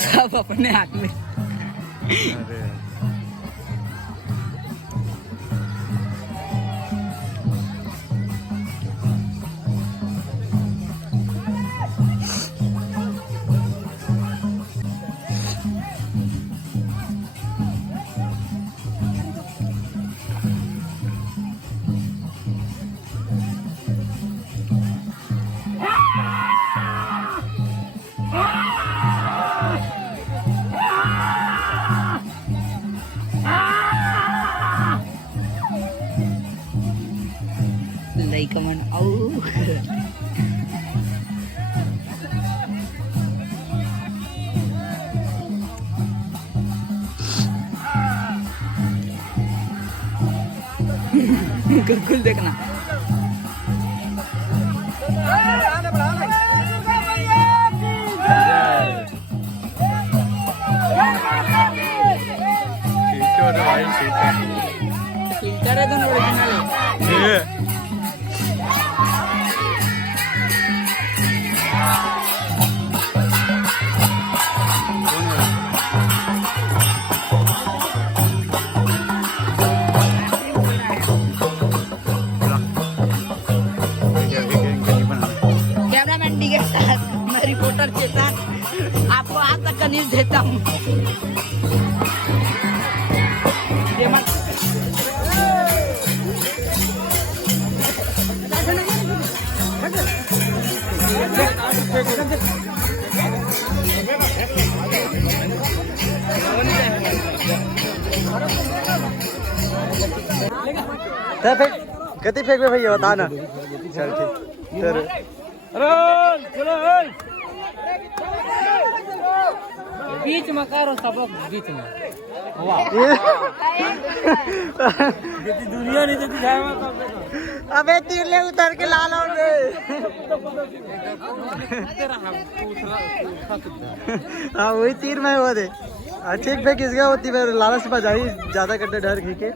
सब अपने हाथ में। अरे लइका मन आऊ बिल्कुल देखना। फिल्टर है दोनों ओरिजिनल है। कैमरामैन डी के साथ मैं रिपोर्टर चेतन आपको आज तक का न्यूज देता हूँ। कति फेंक में भैया बता ना। चल ठीक तर बीच में करो सब लोग बीच में। दुनिया नहीं देती। अबे तीर ले उतर के ला लो रे। हाँ वही तीर में वो दे अच्छे फेंक इसका होती है लालच बजाई ज्यादा करते डर खी के।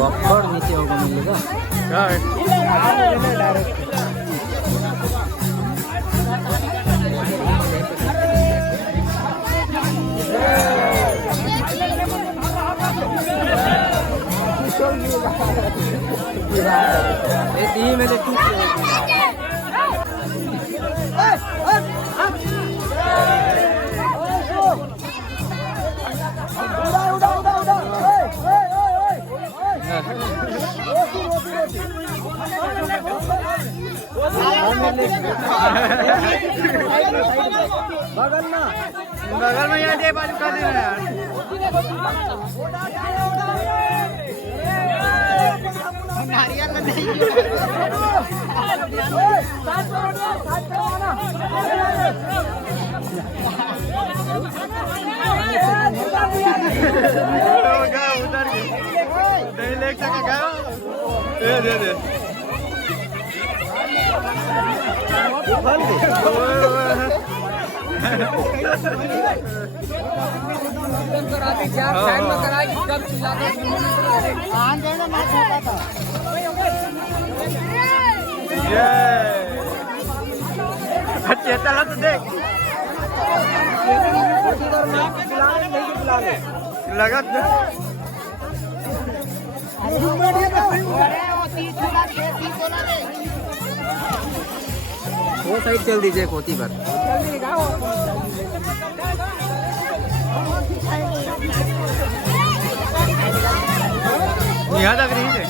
अपर नीचे होगा मिलेगा। बगल में यहाँ दे बाजू का देना यार। नारियल में नहीं उधर नहीं ले सकेगा। दे दे चेतला तो देख लगत वो साइड चल दीजिए कोती पर। यहाँ तक नहीं थे।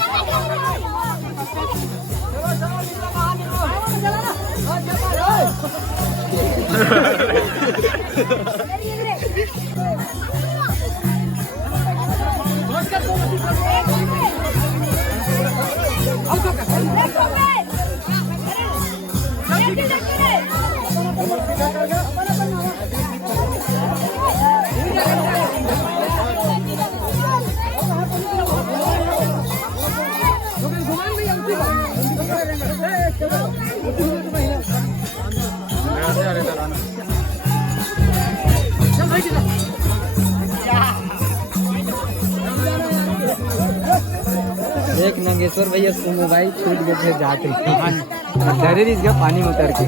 एक नंगेश्वर भैया सुनो भाई छूट गए जाते डरे गया पानी में उतर के।